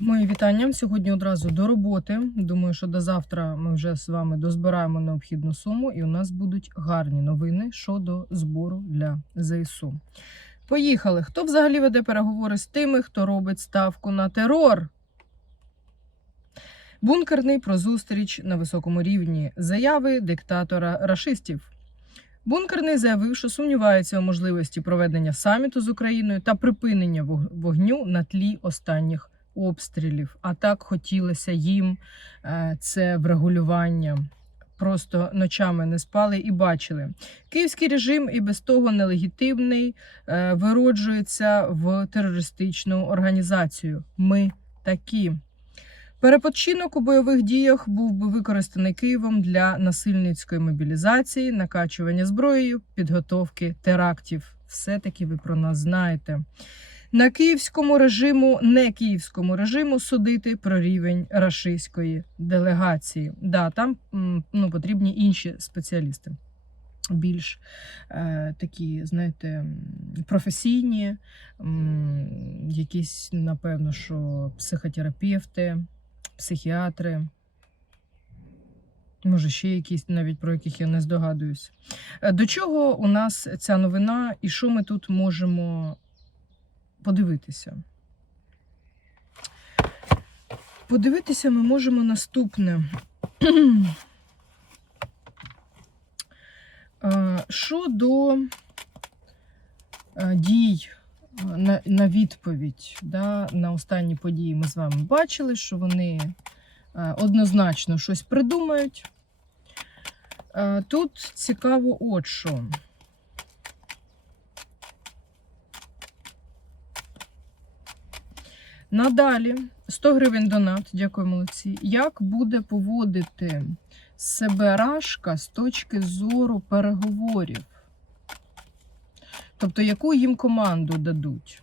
Мої вітання. Сьогодні одразу до роботи. Думаю, що до завтра ми вже з вами дозбираємо необхідну суму, і у нас будуть гарні новини щодо збору для ЗСУ. Поїхали. Хто взагалі веде переговори з тими, хто робить ставку на терор? Бункерний про зустріч на високому рівні заяви диктатора рашистів. Бункерний заявив, що сумнівається у можливості проведення саміту з Україною та припинення вогню на тлі останніх обстрілів. А так хотілося їм е, це врегулювання. Просто ночами не спали і бачили. Київський режим і без того нелегітимний е, вироджується в терористичну організацію. Ми такі. Перепочинок у бойових діях був би використаний Києвом для насильницької мобілізації, накачування зброєю, підготовки терактів. Все-таки ви про нас знаєте. На київському режиму, не київському режиму судити про рівень рашистської делегації. Да, там ну, потрібні інші спеціалісти. Більш е, такі, знаєте, професійні, м, якісь, напевно, що психотерапевти, психіатри. Може, ще якісь, навіть про яких я не здогадуюсь. Е, До чого у нас ця новина і що ми тут можемо подивитися? Подивитися ми можемо наступне. Щодо дій на, відповідь да, на останні події ми з вами бачили, що вони однозначно щось придумають. Тут цікаво от що. Надалі 100 гривень донат, дякую, молодці. Як буде поводити себе Рашка з точки зору переговорів? Тобто, яку їм команду дадуть?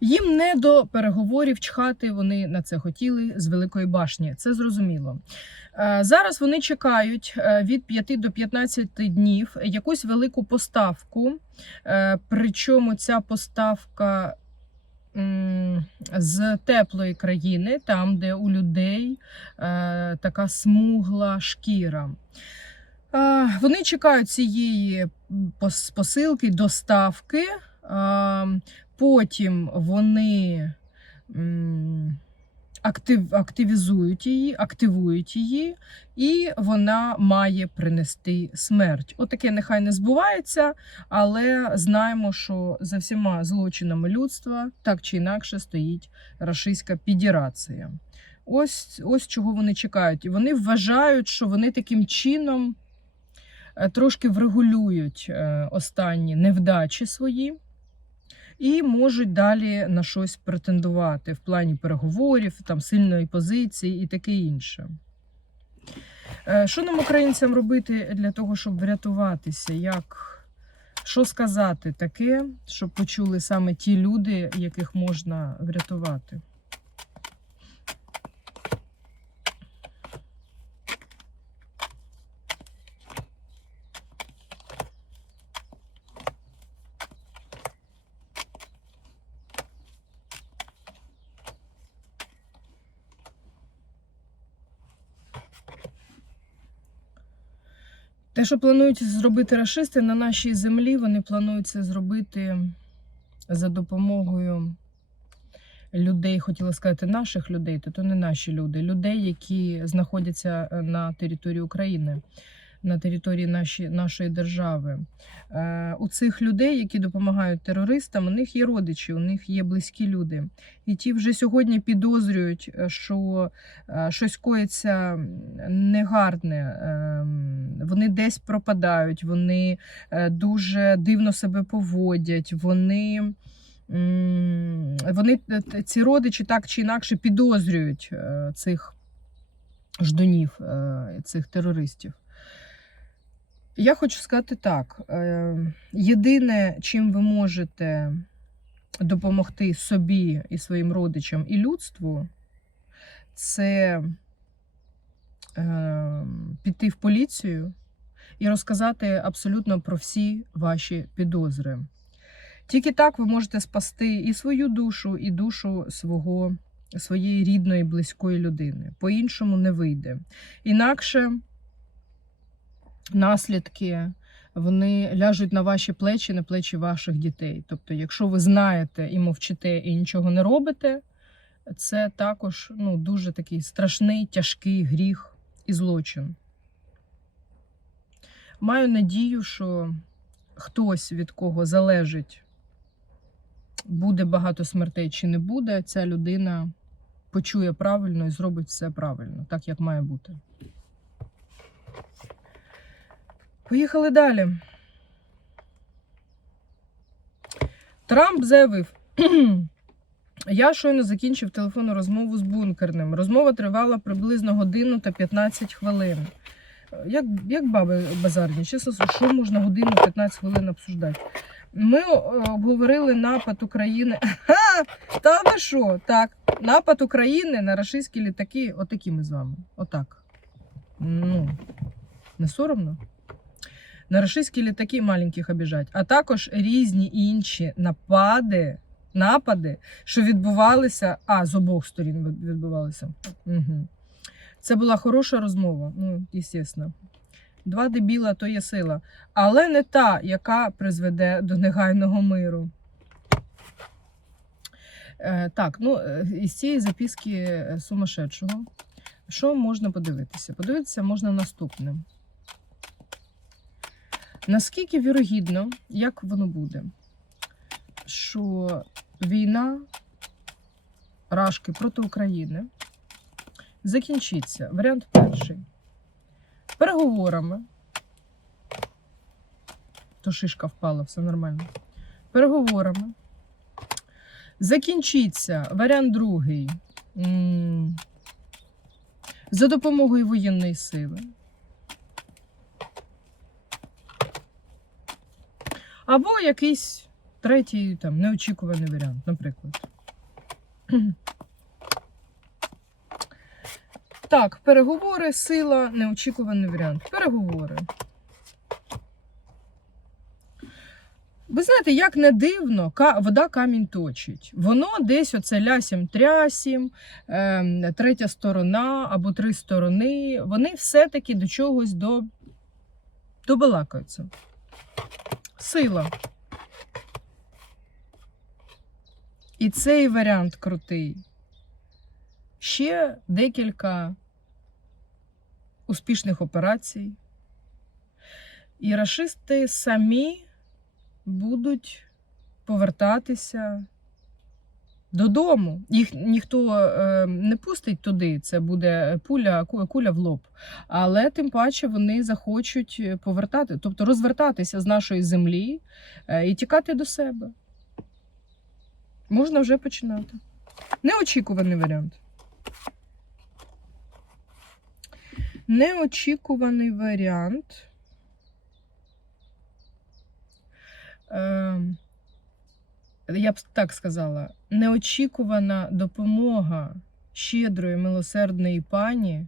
Їм не до переговорів чхати, вони на це хотіли з Великої башні. Це зрозуміло. Е, Зараз вони чекають е, від 5 до 15 днів якусь велику поставку. Е, Причому ця поставка з теплої країни, там, де у людей така смугла шкіра. Вони чекають цієї посилки, доставки. Е, Потім вони актив, активізують її, активують її, і вона має принести смерть. Отаке нехай не збувається, але знаємо, що за всіма злочинами людства так чи інакше стоїть Рашистська Федерація. Ось, ось чого вони чекають. І вони вважають, що вони таким чином е, трошки врегулюють е, останні невдачі свої і можуть далі на щось претендувати в плані переговорів, там сильної позиції і таке інше. Е, Що нам, українцям, робити для того, щоб врятуватися? Як, що сказати таке, щоб почули саме ті люди, яких можна врятувати? Те, що планують зробити рашисти на нашій землі, вони планують це зробити за допомогою людей, хотіла сказати, наших людей, то то не наші люди, людей, які знаходяться е, на території України, на території наші, нашої держави. Е, у цих людей, які допомагають терористам, у них є родичі, у них є близькі люди. І ті вже сьогодні підозрюють, е, що е, щось коїться негарне, ем, вони десь пропадають, вони е, дуже дивно себе поводять, вони. Вони е, ці родичі так чи інакше підозрюють е, цих ждунів, е, цих терористів. Я хочу сказати так: е, єдине, чим ви можете допомогти собі і своїм родичам і людству, це е, піти в поліцію і розказати абсолютно про всі ваші підозри. Тільки так ви можете спасти і свою душу, і душу свого, своєї рідної, близької людини. По-іншому не вийде. Інакше наслідки вони ляжуть на ваші плечі, на плечі ваших дітей. Тобто, якщо ви знаєте і мовчите, і нічого не робите, це також ну, дуже такий страшний, тяжкий гріх і злочин. Маю надію, що хтось від кого залежить, буде багато смертей чи не буде, ця людина почує правильно і зробить все правильно, так як має бути. Поїхали далі. Трамп заявив. Я щойно закінчив телефонну розмову з бункерним. Розмова тривала приблизно годину та 15 хвилин. Як, як баби базарні, чесно, що можна годину 15 хвилин обсуждати? Ми е, обговорили напад України. Ха! Та ви що? Так, напад України на рашистські літаки, отакі ми з вами. Отак. Ну, не соромно? На рашистські літаки маленьких обіжать, а також різні інші напади, напади, що відбувалися, а з обох сторін відбувалися. Угу. Це була хороша розмова, ну, звісно. Два дебіла то є сила, але не та, яка призведе до негайного миру. Е, так, ну, е, із цієї записки е, сумасшедшого, що можна подивитися? Подивитися можна наступне. Наскільки вірогідно, як воно буде, що війна Рашки проти України закінчиться. Варіант перший. Переговорами. То шишка впала, все нормально. Переговорами. Закінчиться варіант другий. За допомогою воєнної сили. Або якийсь третій там неочікуваний варіант, наприклад. Так, переговори, сила, неочікуваний варіант. Переговори. Ви знаєте, як не дивно, вода камінь точить. Воно десь оце лясім трясім, ем, третя сторона або три сторони. Вони все-таки до чогось до... добалакаються. Сила. І цей варіант крутий. Ще декілька успішних операцій. І рашисти самі будуть повертатися додому. Їх ніхто е, не пустить туди, це буде пуля, куля в лоб. Але тим паче вони захочуть повертати, тобто розвертатися з нашої землі е, і тікати до себе. Можна вже починати. Неочікуваний варіант. Неочікуваний варіант. Ем, я б так сказала, неочікувана допомога щедрої милосердної пані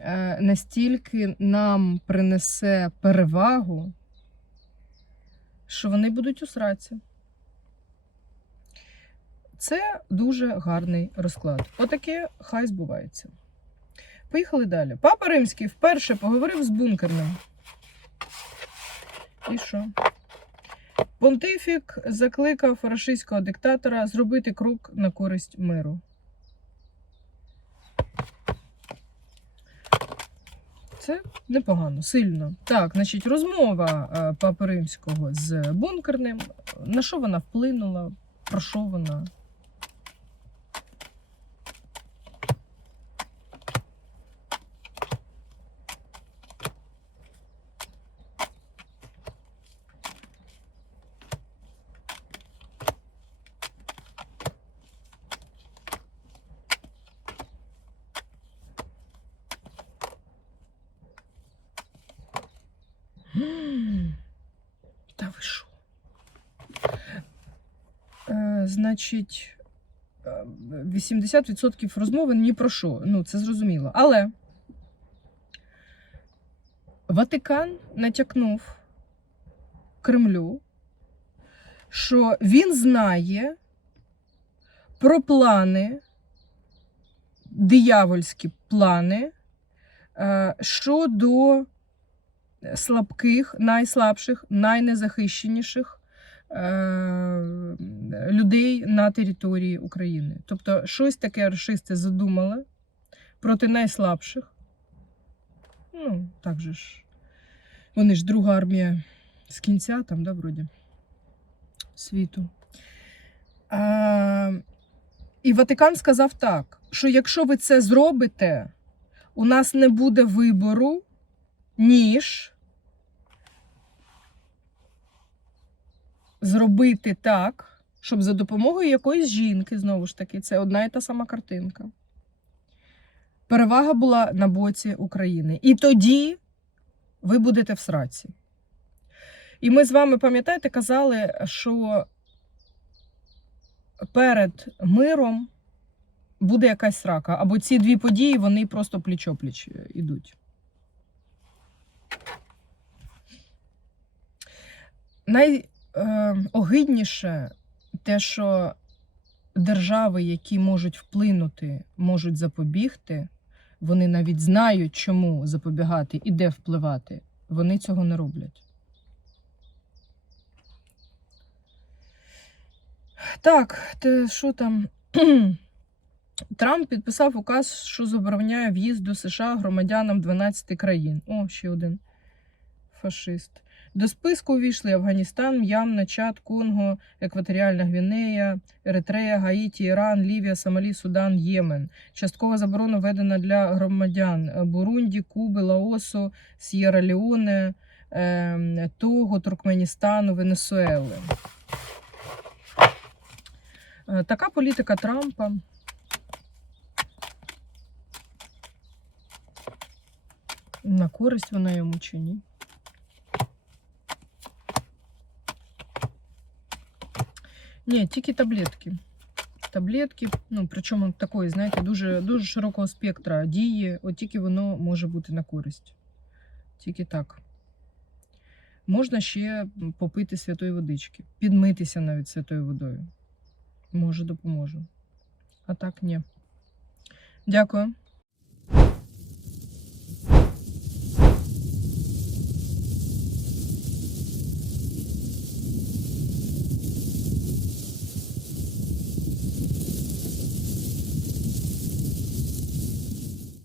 е, настільки нам принесе перевагу, що вони будуть у сраці. Це дуже гарний розклад. Отаке хай збувається. Поїхали далі. Папа Римський вперше поговорив з бункерним. І що? Понтифік закликав рашистського диктатора зробити крок на користь миру. Це непогано, сильно. Так, значить, розмова е, Папи Римського з бункерним. На що вона вплинула? Про що вона? М, Та ви що? Е, Значить, е, 80% розмови ні про що. Ну, це зрозуміло. Але Ватикан натякнув Кремлю, що він знає про плани, диявольські плани е, щодо слабких, найслабших, найнезахищеніших е, людей на території України. Тобто, щось таке рашисти задумали проти найслабших. Ну, так же ж. Вони ж друга армія з кінця, там, да, вроді, світу. А, і Ватикан сказав так: що якщо ви це зробите, у нас не буде вибору, ніж зробити так, щоб за допомогою якоїсь жінки, знову ж таки, це одна і та сама картинка. Перевага була на боці України. І тоді ви будете в сраці. І ми з вами, пам'ятаєте, казали, що перед миром буде якась срака. Або ці дві події вони просто пліч-опліч ідуть. Найогидніше те, що держави, які можуть вплинути, можуть запобігти, вони навіть знають, чому запобігати і де впливати. Вони цього не роблять. Так, те, що там? Трамп підписав указ, що забороняє в'їзд до США громадянам 12 країн. О, ще один фашист. До списку увійшли Афганістан, М'янма, Чад, Конго, Екваторіальна Гвінея, Еритрея, Гаїті, Іран, Лівія, Сомалі, Судан, Ємен. Часткова заборона введена для громадян Бурунді, Куби, Лаосу, С'єра Леоне, ем, Того, Туркменістану, Венесуели. Е, Така політика Трампа. На користь вона йому чи ні? Ні, тільки таблетки. Таблетки, ну причому такої, знаєте, дуже, дуже широкого спектра дії, от тільки воно може бути на користь. Тільки так. Можна ще попити святої водички, підмитися навіть святою водою. Може, допоможе. А так ні. Дякую.